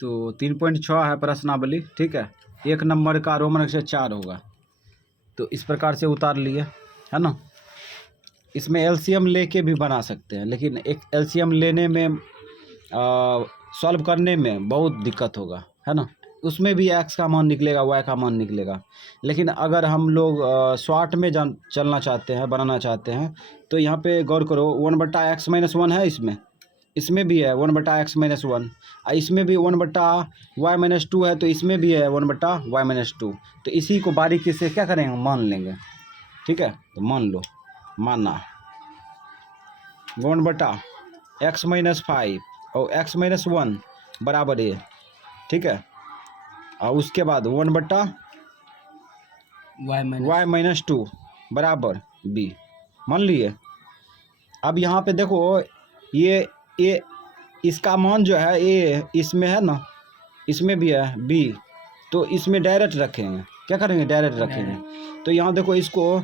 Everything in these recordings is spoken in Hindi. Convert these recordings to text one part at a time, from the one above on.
तो 3.6 है प्रश्नावली, ठीक है। 1 नंबर का रोमन अक्षर 4 होगा। तो इस प्रकार से उतार लिए, है ना। इसमें एलसीएम लेके भी बना सकते हैं, लेकिन एक एलसीएम लेने में सॉल्व करने में बहुत दिक्कत होगा, है ना। उसमें भी एक्स का मान निकलेगा, वाई का मान निकलेगा। लेकिन अगर हम लोग शॉर्ट में चलना चाहते हैं, बनाना चाहते हैं, तो यहाँ पे गौर करो, 1/x-1 है इसमें भी है 1/x-1, इसमें भी 1/y-2 है, तो इसमें भी है 1/y-2। तो इसी को बारीकी से क्या करेंगे, मान लेंगे, ठीक है। तो मान लो, माना 1/x-5 और x-1 बराबर ए, ठीक है। और उसके बाद 1/y-2 बराबर बी, मान लिए। अब यहाँ पे देखो, ये ए, इसका मान जो है ए इसमें है ना, इसमें भी है बी, तो इसमें डायरेक्ट रखेंगे, क्या करेंगे, डायरेक्ट रखेंगे। तो यहाँ देखो, इसको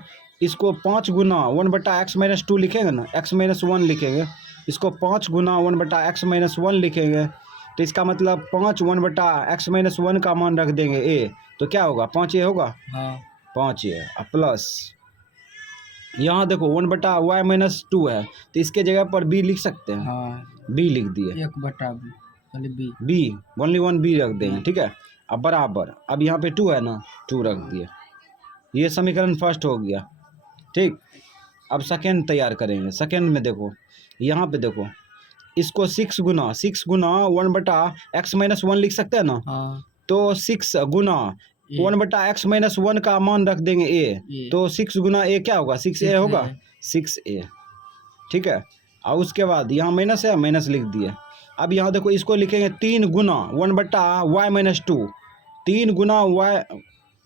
5 गुना 1/x-2 लिखेंगे ना, x-1 लिखेंगे, इसको 5 गुना 1/x-1 लिखेंगे। तो इसका मतलब 5 1/x-1 का मान रख देंगे ए, तो क्या होगा, 5 ए होगा, हाँ 5 ए प्लस, यहाँ देखो 1/y-2 है, तो इसके जगह पर बी लिख सकते हैं, हाँ बी लिख दिए, 1/बी, बी ओनली 1 बी रख देंगे, ठीक है। अब बराबर, अब यहाँ पे 2 है ना, 2 रख दिए। ये समीकरण फर्स्ट हो गया, ठीक। अब सेकेंड तैयार करेंगे। सेकेंड में देखो, यहाँ पे देखो, इसको 6 गुना 1/x-1 लिख सकते हैं ना, हाँ। तो 6 गुना 1/x-1 का मान रख देंगे ए, तो 6 गुना ए क्या होगा, 6a होगा, 6a, ठीक है। और उसके बाद यहाँ माइनस है, माइनस लिख दिए। अब यहाँ देखो, इसको लिखेंगे 3 गुना 1/y-2, 3 गुना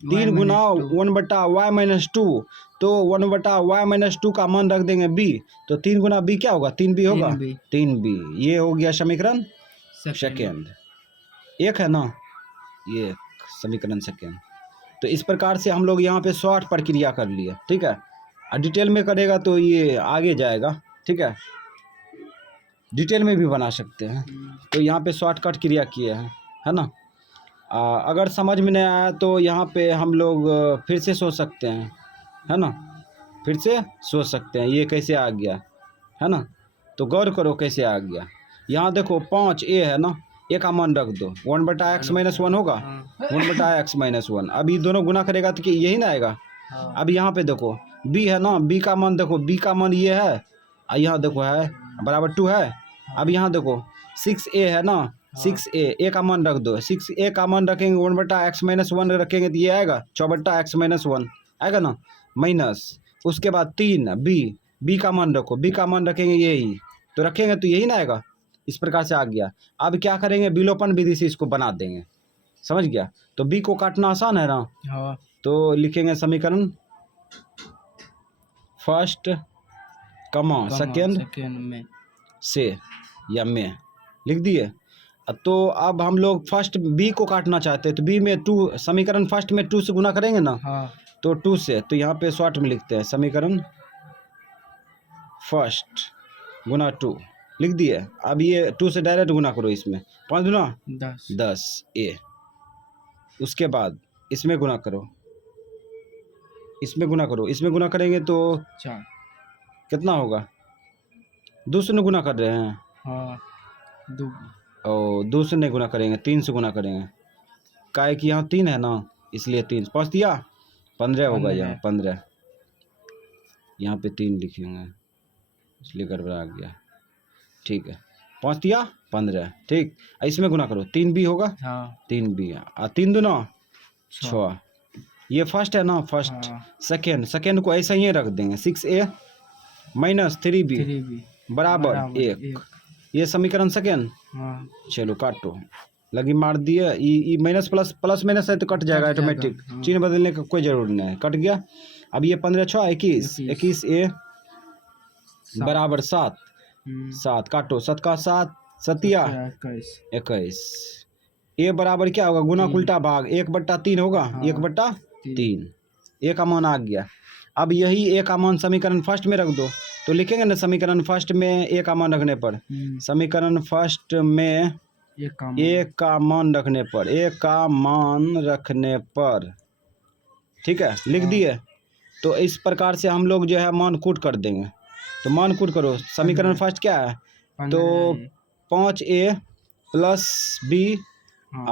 1/y-2, तो 1/y-2 का मान रख देंगे बी, तो 3 गुना बी क्या होगा, 3b होगा, 3b। ये हो गया समीकरण सेकेंड, एक है ना, ये समीकरण सेकेंड। तो इस प्रकार से हम लोग यहाँ पे शॉर्ट प्रक्रिया कर लिए, ठीक है। और डिटेल में करेगा तो ये आगे जाएगा, ठीक है, डिटेल में भी बना सकते हैं। तो यहाँ पे शॉर्टकट क्रिया किए हैं, है ना। अगर समझ में नहीं आया तो यहाँ पे हम लोग फिर से सोच सकते हैं, है ना, फिर से सोच सकते हैं ये कैसे आ गया, है ना। तो गौर करो कैसे आ गया। यहाँ देखो 5 ए है ना, ए का मान रख दो, 1/x-1 होगा, 1/x-1। अब ये दोनों गुना करेगा तो यही ना आएगा। अब यहाँ पे देखो बी है ना, बी का मान देखो, बी का मान ये है, यहाँ देखो है बराबर 2 है। अब यहाँ देखो 6a है ना, 6a, ए का मान रख दो, 6a का मान रखेंगे 1/x-1 रखेंगे तो ये आएगा 6/x-1 आएगा ना, माइनस। उसके बाद 3 बी का मान रखो, बी का मान रखेंगे यही, तो रखेंगे तो यही ना आएगा। इस प्रकार से आ गया। अब क्या करेंगे, विलोपन विधि से इसको बना देंगे, समझ गया। तो बी को काटना आसान है ना, हाँ। तो लिखेंगे समीकरण फर्स्ट कमा सेकेंड में से या में लिख दिए। तो अब हम लोग फर्स्ट बी को काटना चाहते हैं, तो बी में 2, समीकरण फर्स्ट में 2 से गुना करेंगे ना, हाँ। तो 2 से, तो यहाँ पे शॉर्ट में लिखते हैं समीकरण फर्स्ट गुना 2 लिख दिए। अब ये 2 से डायरेक्ट गुना करो, इसमें 5 गुना 10 ए। उसके बाद इसमें गुना करो, इसमें गुना करो, इसमें गुना करेंगे तो 4 कितना होगा, 2 से गुना कर रहे हैं, हाँ 2, और 2 से नहीं गुना करेंगे, 3 से गुना करेंगे, काहे कि यहाँ 3 है ना, इसलिए 3 5 दिया 15 होगा, यहाँ 15, यहाँ पे 3 लिखेंगे इसलिए गड़बड़ा गया, ठीक है। 5 दिया 15, ठीक। इसमें गुना करो, 3b होगा, हाँ 3b, 3 दूना 6। ये फर्स्ट है ना, फर्स्ट, हाँ। सेकेंड को ऐसा ही रख देंगे, 6a माइनस 3b बराबर 1। ये समीकरण सेकेंड, हाँ। चलो काटो, लगी मार दिए, ई माइनस प्लस माइनस है तो कट जाएगा ऑटोमेटिक, हाँ। चिन्ह बदलने का कोई जरूरत नहीं है, कट गया। अब ये 15 6 21 ए बराबर 7 काटो, 7 का 7 सतिया 21। ए बराबर क्या होगा, गुना उल्टा भाग 1/3 होगा, हाँ। 1/3 ए का मान आ गया। अब यही ए का मान समीकरण फर्स्ट में रख दो, तो लिखेंगे ना समीकरण फर्स्ट में ए का मान रखने पर, समीकरण फर्स्ट में एक का मान रखने पर, एक का मान रखने पर, ठीक है, लिख दिए। तो इस प्रकार से हम लोग जो है मान कूट कर देंगे। तो मान कूट करो, समीकरण फर्स्ट क्या है, तो 5a प्लस b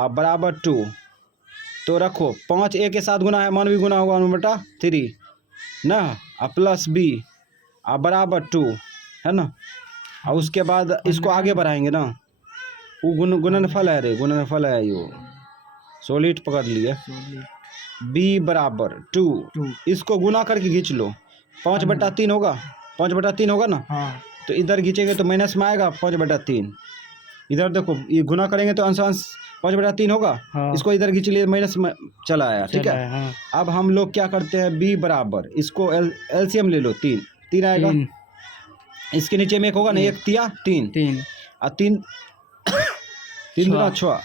बराबर 2। तो रखो 5a के साथ गुना है, मान भी गुना होगा 1/3 ना, प्लस b बराबर 2 है ना। और उसके बाद इसको आगे बढ़ाएंगे ना, वो गुणनफल है रे, गुणनफल है, यो सॉलिड पकड़ लिए। b बराबर 2, इसको गुना करके खींच लो, 5/3 होगा, 5/3 होगा ना। तो इधर खींचेंगे तो माइनस में आएगा 5/3। इधर देखो ये गुना करेंगे तो अंश 5/3 होगा। इसको इधर खींच लिए, माइनस में चला आया, ठीक है। अब हम लोग क्या करते हैं, b बराबर, इसको एलसीएम ले लो, 3 आएगा। इसके नीचे में एक होगा ना, 1 तिया 3 और 3 दूना 6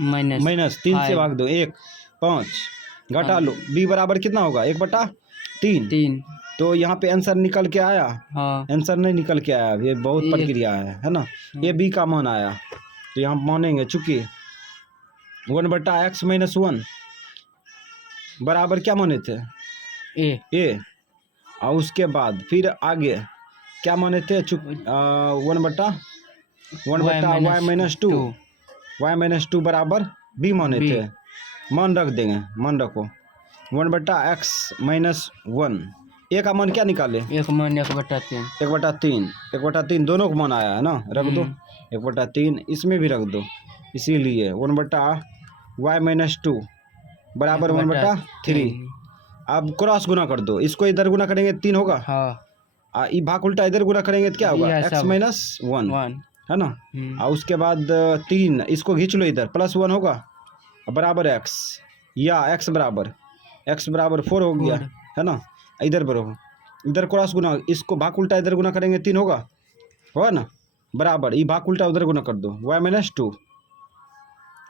माइनस 3 से भाग दो, 1 5 घटा लो, b बराबर कितना होगा, 1/3। तो यहाँ पे आंसर निकल के आया। आंसर नहीं निकल के आया, ये बहुत प्रक्रिया है ना। ये b का मान आया, तो यहाँ मानेंगे, चूंकि 1/x - 1 बराबर क्या माने थे, a। और उसके बाद फिर आगे क्या माने थे, 1/y - 2 बराबर b माने थे। मान रख देंगे, मान रखो 1/x - 1, a का मान क्या निकाले, 1/3 दोनों को मान आया है ना, रख दो 1/3, इसमें भी रख दो। इसीलिए 1/y - 2 बराबर 1/3। अब क्रॉस गुना कर दो, इसको इधर गुना करेंगे 3 होगा, भाग उल्टा इधर गुना करेंगे तो क्या होगा, x - 1 है ना। और उसके बाद 3, इसको खींच लो इधर, +1 होगा बराबर x, या x बराबर 4 हो गया है ना। इधर बराबर, इधर क्रॉस गुना, इसको भाग उल्टा इधर गुना करेंगे 3 होगा ना, बराबर ये भाग उल्टा उधर गुना कर दो, y - 2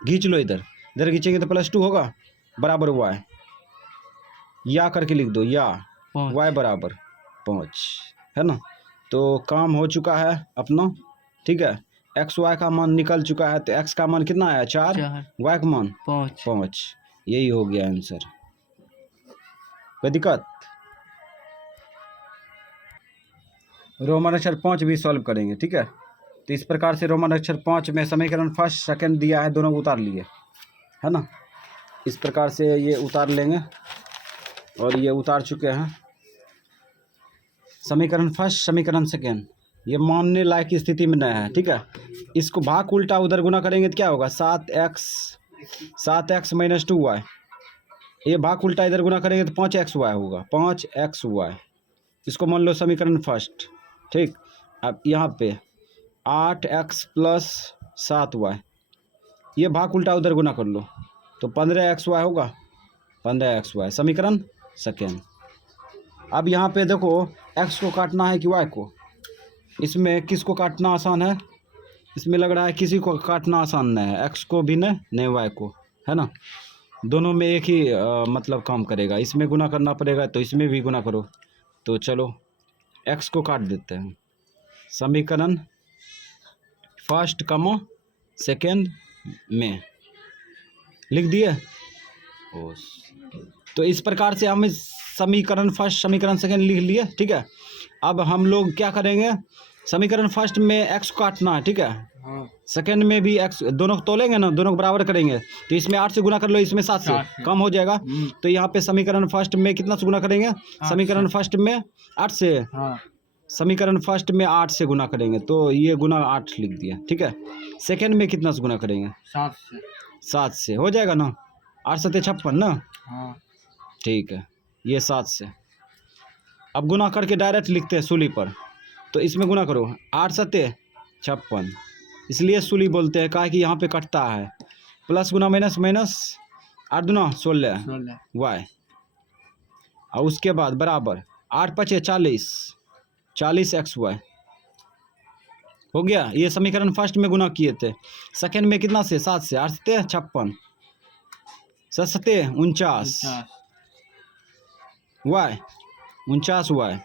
खींच लो, इधर खींचेंगे तो +2 होगा बराबर y, या करके लिख दो, या y बराबर 5 है ना। तो काम हो चुका है अपना, ठीक है। x y का मान निकल चुका है, तो x का मान कितना आया, 4, y का मान 5। यही हो गया आंसर। कोई दिक्कत, रोमन अक्षर 5 भी सॉल्व करेंगे, ठीक है। तो इस प्रकार से रोमन अक्षर 5 में समीकरण फर्स्ट सेकंड दिया है, दोनों उतार लिए है ना। इस प्रकार से ये उतार लेंगे, और ये उतार चुके हैं समीकरण फर्स्ट, समीकरण सेकंड, ये मानने लायक स्थिति में नहीं है, ठीक है। इसको भाग उल्टा उधर गुना करेंगे तो क्या होगा, 7x - 2y, ये भाग उल्टा इधर गुना करेंगे तो 5xy होगा, 5xy। इसको मान लो समीकरण फर्स्ट, ठीक। अब यहाँ पे 8x + 7y, ये भाग उल्टा उधर गुना कर लो तो 15xy होगा, 15xy समीकरण सेकेंड। अब यहाँ पे देखो x को काटना है कि y को, इसमें किसको काटना आसान है, इसमें लग रहा है किसी को काटना आसान नहीं है, x को भी नहीं y को, है ना। दोनों में एक ही मतलब काम करेगा, इसमें गुना करना पड़ेगा तो इसमें भी गुना करो। तो चलो x को काट देते हैं, समीकरण फर्स्ट कमा सेकेंड में लिख दिए। तो इस प्रकार से हम समीकरण फर्स्ट समीकरण सेकेंड लिख लिए, ठीक है। अब हम लोग क्या करेंगे, समीकरण फर्स्ट में x काटना है, ठीक है। सेकेंड में भी x, दोनों को तोलेंगे ना, दोनों को बराबर करेंगे, तो इसमें 8 से गुना कर लो, इसमें 7 से कम हो जाएगा। तो यहाँ पे समीकरण फर्स्ट में कितना से गुना करेंगे, समीकरण फर्स्ट में 8 से, समीकरण फर्स्ट में 8 से गुना करेंगे, तो ये गुना 8 लिख दिया, ठीक है। सेकेंड में कितना से गुना करेंगे, 7 से हो जाएगा ना, 8 × 7 = 56 ना, ठीक है। ये 7 से अब गुना करके डायरेक्ट लिखते हैं सूली पर, तो इसमें गुना करो, 8 × 7 = 56, इसलिए सूली बोलते हैं, कहा कि यहाँ पे कटता है, प्लस गुना माइनस माइनस, 8 दूना 16 y, और उसके बाद बराबर 8 × 5 = 40 xy हो गया। ये समीकरण फर्स्ट में गुना किए थे, सेकेंड में कितना से, 7 से, 8 × 7 = 56, 7 × 7 = 49 y, 49 y,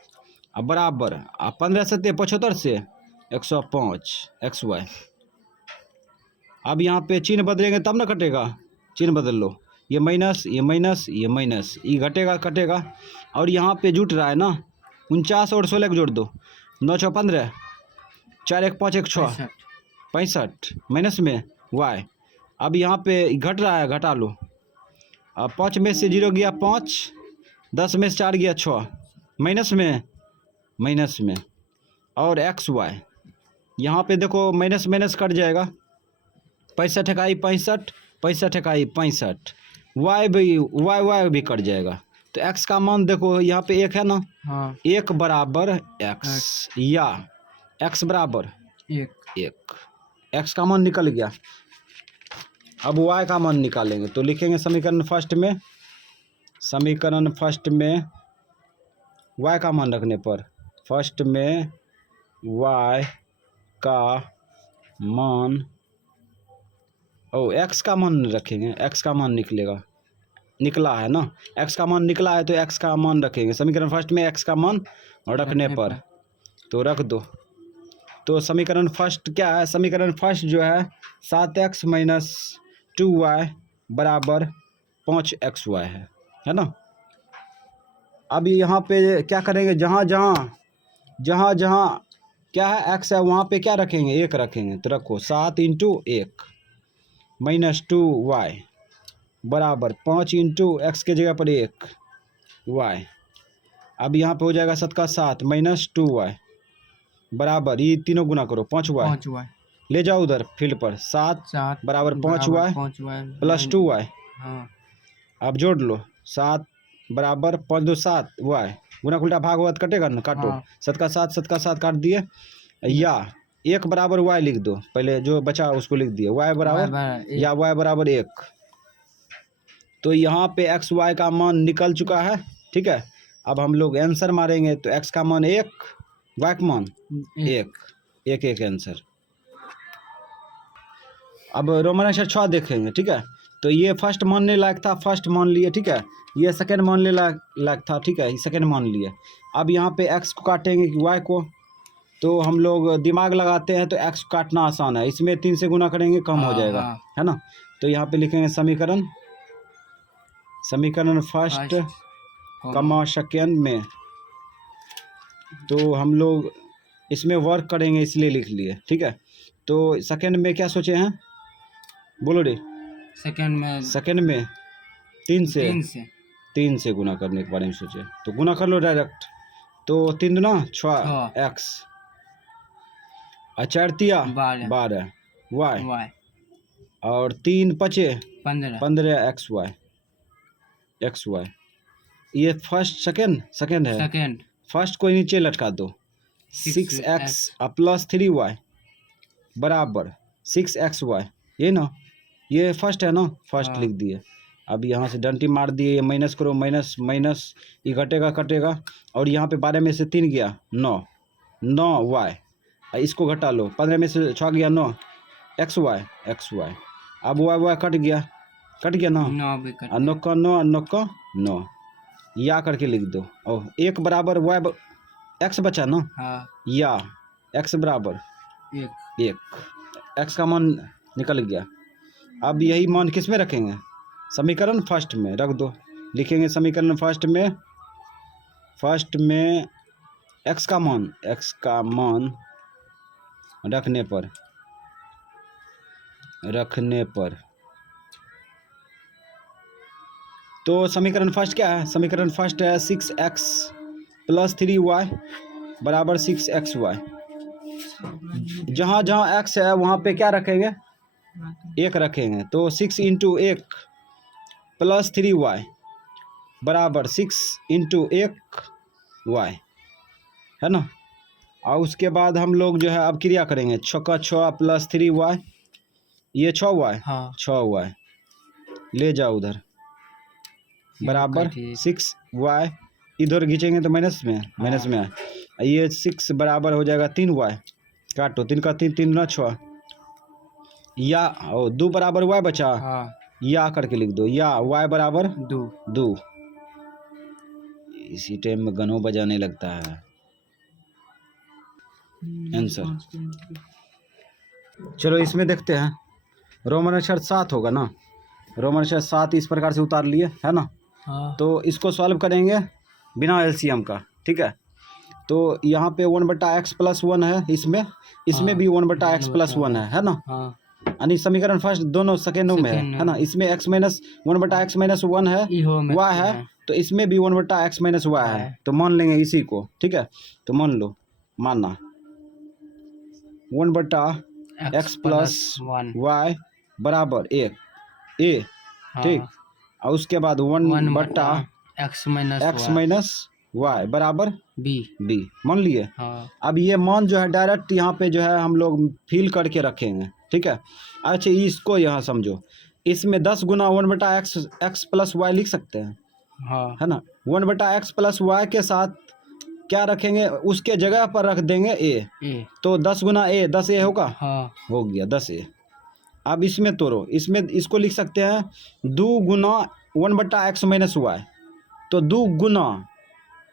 अब बराबर 15 × 7 = 75 से 105 xy। अब यहाँ पे चिन्ह बदलेंगे तब ना कटेगा, चिन्ह बदल लो, ये माइनस ये माइनस ये माइनस, ये घटेगा कटेगा। और यहाँ पे जुट रहा है ना 49 और 16 को जोड़ दो, 9 6 15, 4 1 5 1 6 65 माइनस में y। अब यहाँ पे घट रहा है, घटा लो। अब 5 में से 0 गया 5, 10 में से 4 गया 6 माइनस में और एक्स वाई। यहाँ पे देखो माइनस माइनस कट जाएगा, 65 इकाई 65, 65 इकाई 65, वाई भी कट जाएगा। तो एक्स का मान देखो यहाँ पे 1 है ना, हाँ। 1 बराबर एक्स या एक्स बराबर 1, एक्स का मान निकल गया। अब वाई का मान निकालेंगे तो लिखेंगे समीकरण फर्स्ट में वाई का मान रखने पर, फर्स्ट में वाई का मान एक्स का मान रखेंगे, एक्स का मान निकला है ना, एक्स का मान निकला है तो एक्स का मान रखेंगे समीकरण फर्स्ट में, एक्स का मान रखने पर तो रख दो। तो समीकरण फर्स्ट क्या है, समीकरण फर्स्ट जो है 7x माइनस 2y बराबर 5xy है ना। अब यहाँ पे क्या करेंगे, जहाँ जहाँ क्या है x है वहाँ पे क्या रखेंगे, 1 रखेंगे। तो रखो 7 × 1 माइनस 2y बराबर 5 × x के जगह पर 1 y। अब यहाँ पे हो जाएगा 7 का 7 माइनस 2y बराबर, ये तीनों गुना करो 5y, ले जाओ उधर फील्ड पर, 7 बराबर 5y प्लस 2y। हाँ। अब जोड़ लो, 7 बराबर 5 2 7 y, गुना उल्टा भाग होगा तो कटेगा ना, काटो। हाँ। 7 का 7 काट दिए, या 1 बराबर y लिख दो, पहले जो बचा उसको लिख दिए, y बराबर 1। तो यहाँ पे एक्स वाई का मान निकल चुका है, ठीक है। अब हम लोग आंसर मारेंगे तो x का मान 1, y का मान 1 आंसर। अब रोमन अक्षर 6 देखेंगे, ठीक है। तो ये फर्स्ट मानने लायक था, फर्स्ट मान लिए, ठीक है। ये सेकंड मानने लायक था, ठीक है, सेकंड मान लिए। अब यहाँ पे x को काटेंगे कि y को, तो हम लोग दिमाग लगाते हैं तो x काटना आसान है, इसमें 3 से गुना करेंगे कम हो जाएगा, है ना। तो यहाँ पे लिखेंगे समीकरण फर्स्ट कमा सेकेंड में, तो हम लोग इसमें वर्क करेंगे इसलिए लिख लिए, ठीक है। तो सेकेंड में क्या सोचे हैं, बोलो रे। सेकेंड में 3 से गुना करने के बारे में सोचे, तो गुना कर लो डायरेक्ट। तो 3 दूना 6 x, 4 तिया 12 y, और 3 5 15 xy। ये फर्स्ट सेकेंड है, फर्स्ट को नीचे लटका दो, 6x प्लस 3y बराबर 6xy, ये ना, ये फर्स्ट है ना, फर्स्ट लिख दिए। अब यहाँ से डंटी मार दिए, ये माइनस करो, माइनस माइनस, ये घटेगा कटेगा, और यहाँ पे 12 में से 3 गया 9 y, इसको घटा लो, 15 में से 6 गया 9 xy। अब y कट गया ना, 9 का 9 या करके लिख दो। 1 बराबर y x बचा ना, या x बराबर 1, x का मान निकल गया। अब यही मान किस में रखेंगे, समीकरण फर्स्ट में रख दो, लिखेंगे समीकरण फर्स्ट में x का मान रखने पर तो समीकरण फर्स्ट क्या है, समीकरण फर्स्ट है 6x प्लस 3y बराबर 6xy। जहाँ x है वहाँ पे क्या रखेंगे, 1 रखेंगे। तो 6 × 1 प्लस 3y बराबर 6 × 1y, है ना। और उसके बाद हम लोग जो है अब क्रिया करेंगे, 6 का 6 प्लस 3y, ये 6y, 6y ले जाओ उधर बराबर 6y, इधर खींचेंगे तो माइनस में है। ये 6 बराबर हो जाएगा 3y, काटो, 3 का 3 3 × 6, या 2 बराबर y बचा, या करके लिख दो, या y बराबर 2। इसी टाइम में गनों बजाने लगता है आंसर। चलो इसमें देखते हैं, रोमन अक्षर 7 होगा ना, रोमन अक्षर 7 इस प्रकार से उतार लिए, है ना। हाँ। तो इसको सॉल्व करेंगे बिना एलसीएम का, ठीक है। तो यहाँ पे 1/x+1 है, इसमें भी 1/x+1 है ना। हाँ। यानी समीकरण फर्स्ट दोनों सेकेंडों में है ना। इसमें x-1/x-1 है, y है, तो इसमें भी 1/x-y है। तो मान लेंगे इसी को, ठीक है। तो मान लो, माना 1/x+y बराबर 1 a, ठीक। और उसके बाद 1/x-y बराबर b मान लिए। अब ये मान जो है डायरेक्ट यहाँ पे जो है हम लोग फिल करके रखेंगे, ठीक है। अच्छा इसको यहाँ समझो, इसमें 10 गुना 1/x+y लिख सकते हैं, है ना। 1/x+y के साथ क्या रखेंगे, उसके जगह पर रख देंगे a। तो 10 गुना a 10 a होगा, हो गया 10 a। अब इसमें तोड़ो, इसमें इसको लिख सकते हैं 2 गुना 1/x-y। तो 2 गुना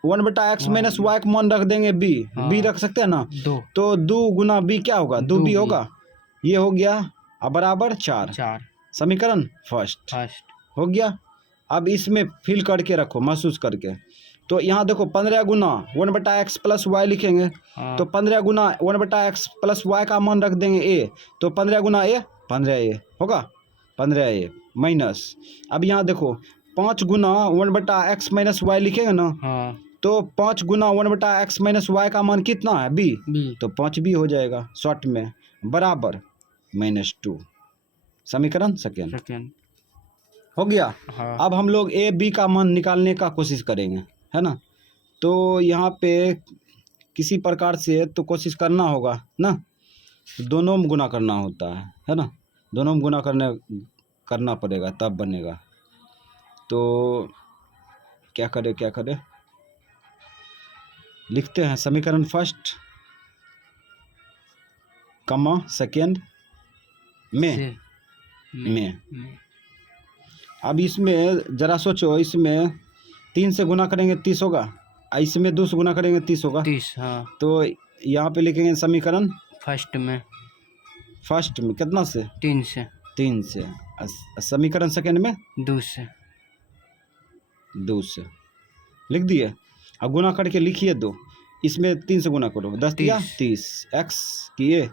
1/x-y को मान रख देंगे b रख सकते हैं ना। तो 2 गुना b क्या होगा, 2b होगा। ये हो गया बराबर 4। समीकरण फर्स्ट हो गया। अब इसमें फिल करके रखो महसूस करके। तो यहाँ देखो 15 गुना 1/x+y लिखेंगे। तो 15 गुना 1/x+y का मान रख देंगे a। तो 15 गुना a 15a होगा, 15a माइनस। अब यहाँ देखो 5 गुना 1/x-y लिखेंगे ना। तो 5 गुना 1/x-y का मान कितना है, b। तो 5b हो जाएगा शॉर्ट में, बराबर -2। समीकरण सेकेंड हो गया। अब हम लोग a b का मान निकालने का कोशिश करेंगे, है ना। तो यहाँ पे किसी प्रकार से तो कोशिश करना होगा ना, दोनों में गुना करना होता है ना। दोनों में गुना करना पड़ेगा तब बनेगा। तो क्या करें, लिखते हैं समीकरण फर्स्ट कमा सेकेंड में। अब इसमें जरा सोचो, इसमें 3 से गुना करेंगे 30 होगा, इसमें 2 से गुना करेंगे 30 होगा। 30 तो यहाँ पे लिखेंगे समीकरण फर्स्ट में कितना से, 3 से। समीकरण सेकेंड में 2 से लिख दिए। अब गुना करके लिखिए 2, इसमें 3 से गुना करो, 10 दिया 30 x किए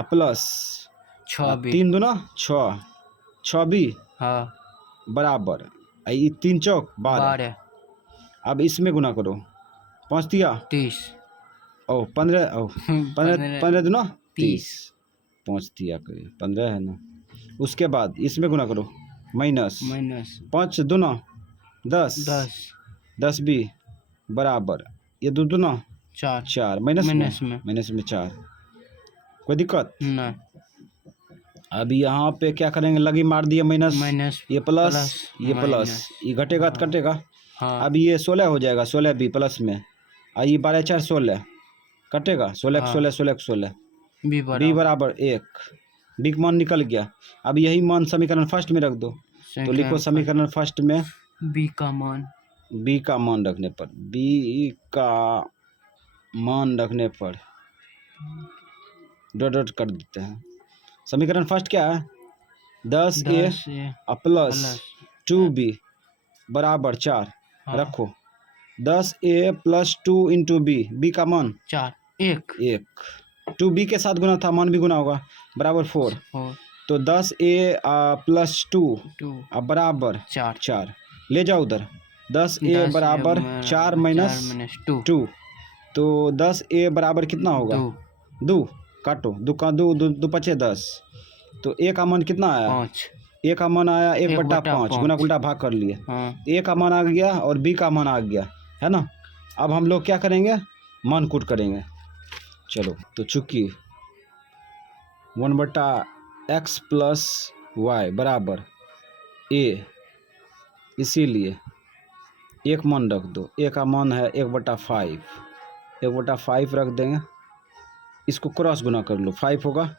प्लस 3 दूना 6b बराबर 3 चौक 12। अब इसमें गुना करो, 5 दिया 30 15 दूना 30, 5 दिया करिए 15 है ना। उसके बाद इसमें गुना करो, माइनस 5 दूना 10 भी बराबर ये 2 दूना 4 माइनस में 4। कोई दिक्कत नहीं। अब यहाँ पे क्या करेंगे, लगी मार दिए माइनस, ये प्लस ये घटेगा तो कटेगा। अब ये 16 हो जाएगा, 16b प्लस में, ये 12 4 16 कटेगा, 16 b बराबर 1। b का मान निकल गया। अब यही मान समीकरण फर्स्ट में रख दो। तो लिखो समीकरण फर्स्ट में b का मान रखने पर डॉट कर देते हैं। समीकरण फर्स्ट क्या है, 10a प्लस 2b बराबर 4 रखो। 10a प्लस 2 इंटू b का मान 1 2b के साथ गुना था, मान भी गुना होगा, बराबर 4। तो 10a प्लस 2 बराबर 4 ले जाओ उधर। 10a बराबर 4 माइनस 2। तो 10a बराबर कितना होगा, 2 काटो, 2 पचे 10। तो a का मान कितना आया, 5। a का मान आया 1/5, गुना उल्टा भाग कर लिए। a का मान आ गया और b का मान आ गया, है ना। अब हम लोग क्या करेंगे, मान कूट करेंगे। चलो, तो चूंकि 1/x+y बराबर a, इसीलिए एक मान रख दो। a का मान है 1/5, 1/5 रख देंगे। इसको क्रॉस गुना कर लो, 5 होगा।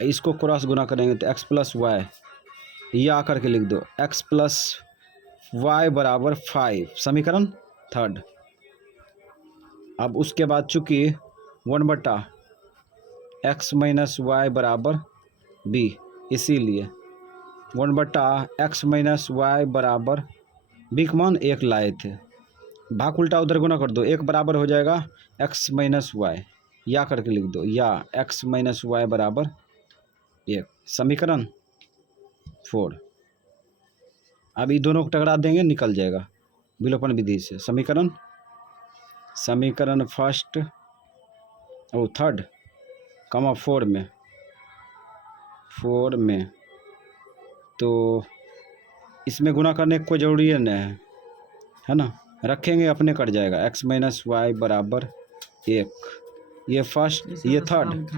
इसको क्रॉस गुना करेंगे तो x+y, ये आकर के लिख दो x+y बराबर 5, समीकरण थर्ड। अब उसके बाद चूंकि 1/x-y बराबर b, इसीलिए 1/x माइनस वाई बराबर बी का मान 1 लाए थे, भाग उल्टा उधर गुना कर दो, 1 बराबर हो जाएगा x माइनस वाई, या करके लिख दो, या x माइनस वाई बराबर 1। समीकरण 4। अब ये दोनों को टकरा देंगे, निकल जाएगा विलोपन विधि से। समीकरण फर्स्ट और थर्ड कमा 4 में तो इसमें गुना करने की कोई ज़रूरी नहीं है ना, रखेंगे अपने कट जाएगा। x माइनस वाई बराबर 1, ये फर्स्ट, ये थर्ड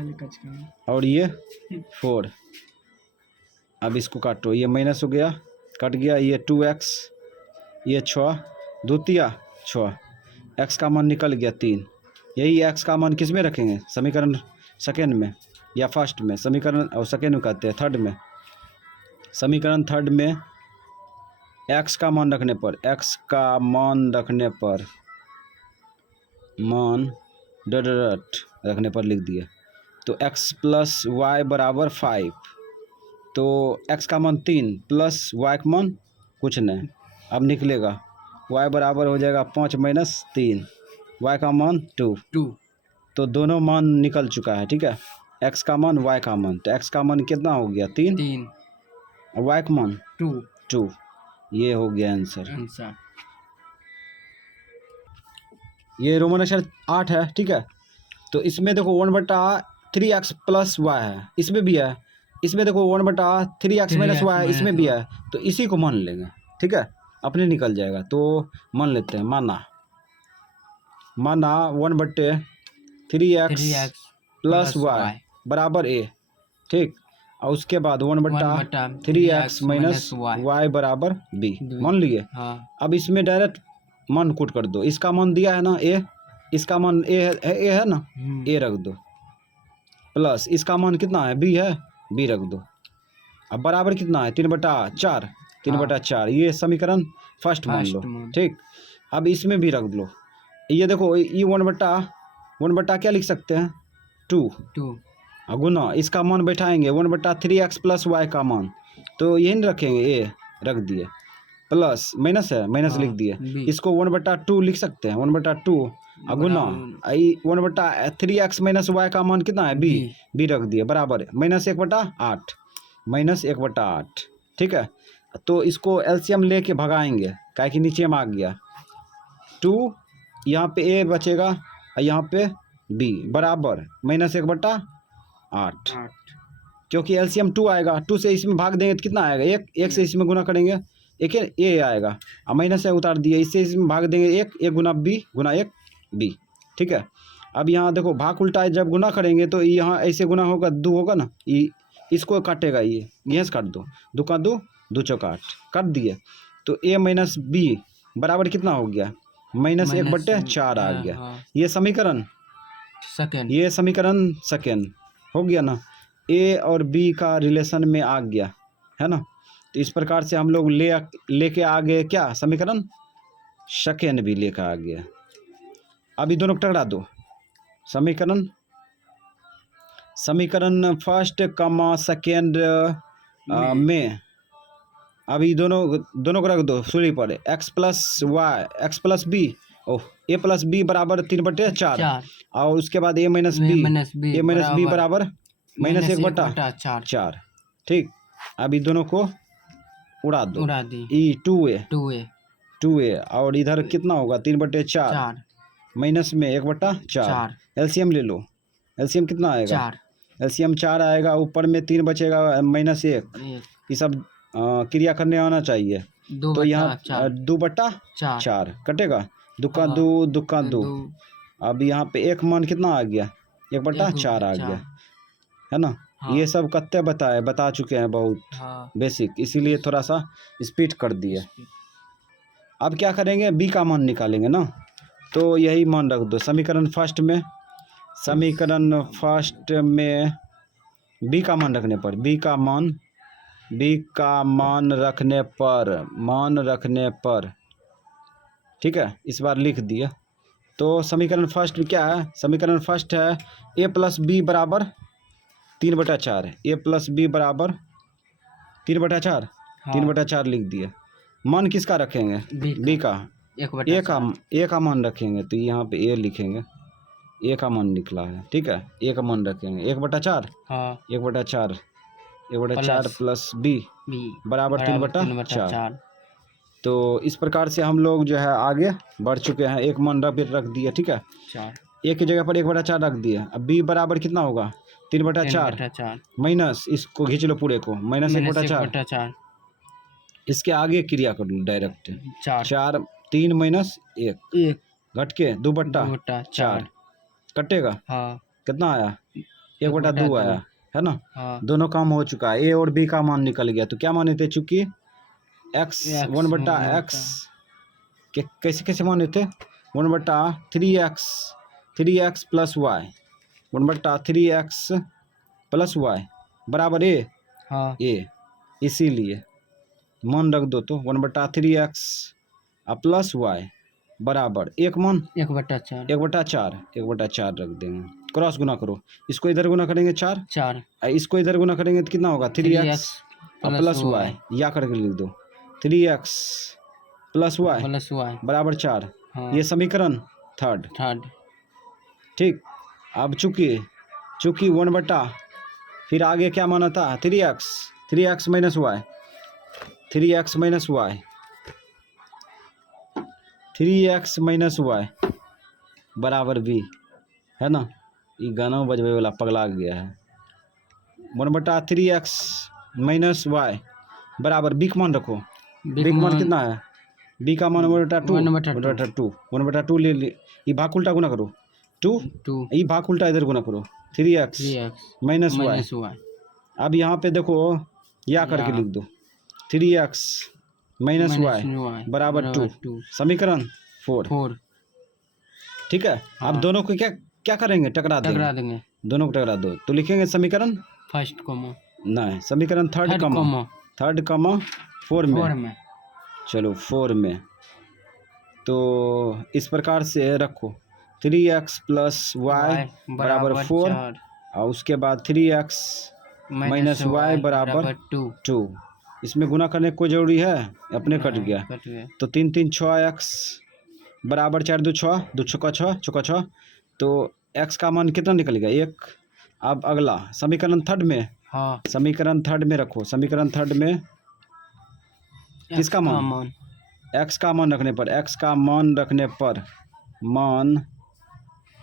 और ये 4। अब इसको काटो, ये माइनस हो गया, कट गया, ये 2x, ये 6 द्वितीय 6, x का मान निकल गया 3। यही x का मान किस में रखेंगे, समीकरण सेकेंड में या फर्स्ट में, समीकरण और सेकेंड में कहते हैं, थर्ड में। समीकरण थर्ड में x का मान रखने पर, x का मान रखने पर, मान डट रखने पर लिख दिया, तो x प्लस वाई बराबर 5, तो x का मान 3 प्लस y का मान कुछ नहीं, अब निकलेगा y बराबर हो जाएगा 5 माइनस 3, y का मान 2, तो दोनों मान निकल चुका है। ठीक है, x का मान y का मान, तो x का मान कितना हो गया 3 और y का मान 2, ये हो गया आंसर। ये रोमन अक्षर 8 है। ठीक है, तो इसमें देखो 1/3x प्लस वाई है, इसमें भी है, इसमें देखो 1/3x माइनस वाई है, इसमें भी है, तो इसी को मान लेंगे। ठीक है, अपने निकल जाएगा, तो मान लेते हैं, माना 1/3x प्लस वाई बराबर a। ठीक, और उसके बाद 1/3x माइनस वाई बराबर b, मान लिए। अब इसमें डायरेक्ट मान कूट कर दो, इसका मान दिया है ना a, इसका मान a है ना, a रख दो, प्लस इसका मान कितना है b है, b रख दो, अब बराबर कितना है 3/4, ये समीकरण फर्स्ट मान लो। ठीक, अब इसमें भी रख लो, ये देखो ये 1/1 क्या लिख सकते हैं 2 गुना, इसका मान बैठाएंगे 1/3x प्लस वाई का मान, तो यही नहीं रखेंगे, a रख दिए, प्लस माइनस है, माइनस लिख दिए, इसको 1/2 लिख सकते हैं, 1/2 गुना 1/3x माइनस वाई का मान कितना है b रख दिए, बराबर -1/8। ठीक है, तो इसको एलसीएम लेके भगाएंगे, काहे कि नीचे में आ गया 2, यहाँ पे a बचेगा और यहाँ पे b बराबर -1/8, क्योंकि एलसीएम 2 आएगा, 2 से इसमें भाग देंगे तो कितना आएगा 1 से इसमें गुना करेंगे, एक ए आएगा, और माइनस से उतार दिए, इससे इसमें भाग देंगे 1 गुना b गुना 1 b। ठीक है, अब यहाँ देखो भाग उल्टा जब गुना करेंगे तो यहाँ ऐसे गुना होगा, 2 होगा ना, इसको काटेगा, ये यहाँ से काट दो, 2 का 2 2 चौका 8 काट दिए, तो a माइनस b बराबर कितना हो गया -1/4 आ गया। ये समीकरण सेकेंड हो गया ना, a और b का रिलेशन में आ गया है ना, तो इस प्रकार से हम लोग लेके आ गए क्या, समीकरण सेकेंड भी लेकर आ गया। अभी दोनों को टकरा दो, समीकरण फर्स्ट कमा सेकेंड में अभी दोनों को रख दो सूली पर, x plus b a plus b बराबर 3/4, और उसके बाद a माइनस b बराबर -1/4। ठीक, अभी दोनों को उड़ा दो, 2a और इधर कितना होगा 3/4 माइनस में 1/4, एलसीएम ले लो, एलसीएम कितना आएगा, एलसीएम 4 आएगा, ऊपर में 3 बचेगा -1, ये सब क्रिया करने आना चाहिए, तो यहाँ 2/4 कटेगा, 2 का 2, अब यहाँ पे एक मान कितना आ गया 1/4 आ गया, है ना। ये सब कत्ते बता चुके हैं, बहुत बेसिक, इसीलिए थोड़ा सा स्पीड कर दिए। अब क्या करेंगे, बी का मान निकालेंगे ना, तो यही मान रख दो समीकरण फर्स्ट में बी का मान रखने पर, बी का मान रखने पर ठीक है, इस बार लिख दिया। तो समीकरण फर्स्ट क्या है, समीकरण फर्स्ट है a प्लस बी बराबर 3/4, a प्लस बी बराबर 3/4 हाँ। 3/4 लिख दिए। मान किसका रखेंगे? बी का। ए का मान रखेंगे तो यहाँ पे ए लिखेंगे, ए का मान निकला है, ठीक है। ए का मान रखेंगे 1/4 हाँ 1/4 प्लस बी बराबर 3/4। तो इस प्रकार से हम लोग जो है आगे बढ़ चुके हैं। एक मान रख दिए, ठीक है। 4 ए की जगह पर 1/4 रख दिए। अब बी बराबर कितना होगा? 3/4 माइनस इसको खींच लो पूरे को, माइनस 1/4। इसके आगे क्रिया कर लो डायरेक्ट। 4 3 माइनस 1 घट के 2/4 कटेगा। हाँ कितना आया? 1/2 आया, है ना। हाँ दोनों काम हो चुका है। ए और बी का मान निकल गया। तो क्या माने थे? चूंकि x 1/x कैसे कैसे माने थे? 1/3x plus Y 1/3x plus Y बराबर ए। हाँ ए इसीलिए मान रख दो तो 1/3x प्लस वाई बराबर एक मान 1/4 रख देंगे। क्रॉस गुना करो, इसको इधर गुना करेंगे 4 इसको इधर गुना करेंगे तो कितना होगा? 3x प्लस वाई या करके लिख दो 3x प्लस वाई बराबर 4। हाँ। ये समीकरण थर्ड, ठीक। अब चूंकि 1/, फिर आगे क्या माना था? 3x minus Y 3x minus Y बराबर बी, है ना। ये गाना बजबे वाला पगला गया है। 1/3x माइनस वाई बराबर बी का मान रखो। बी का मान कितना है? बी का मान 1/2 ले ये भाग उल्टा गुना करो 2 ये भाग उल्टा इधर गुना करो 3x माइनस वाई। अब यहाँ पे देखो या करके लिख दो 3x माइनस वाई बराबर 2 समीकरण 4, ठीक है। अब दोनों को क्या करेंगे? टकरा देंगे। दोनों को टकरा दो तो लिखेंगे समीकरण फर्स्ट कॉमा नहीं, समीकरण थर्ड कॉमा 4 में। चलो 4 में तो इस प्रकार से रखो 3x प्लस वाई बराबर 4 और उसके बाद 3x माइनस वाई बराबर 2। इसमें गुना करने को जरूरी है? अपने कट गया। तो 3 3 6x बराबर 4 2 6 2 6 तो x का मान कितना निकलेगा? 1। अब अगला समीकरण थर्ड में, हाँ समीकरण थर्ड में रखो। समीकरण थर्ड में किसका मान? x का मान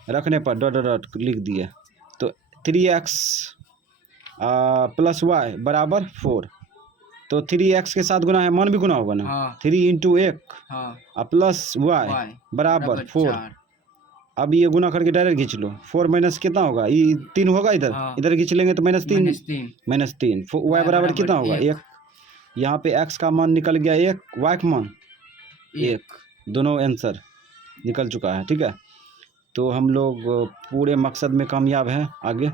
रखने पर डॉट लिख दिए तो 3x प्लस वाई बराबर 4। तो 3x के साथ गुना है, मान भी गुना होगा ना। हाँ। 3 इंटू 1 प्लस वाई बराबर 4। अब ये गुना करके डायरेक्ट खींच लो। 4 माइनस कितना होगा? ये 3 होगा इधर। हाँ। इधर खींच लेंगे तो -3 वाई बराबर कितना होगा? 1। यहाँ पे x का मान निकल गया 1, y का मान 1। दोनों आंसर निकल चुका है, ठीक है। तो हम लोग पूरे मकसद में कामयाब हैं। आगे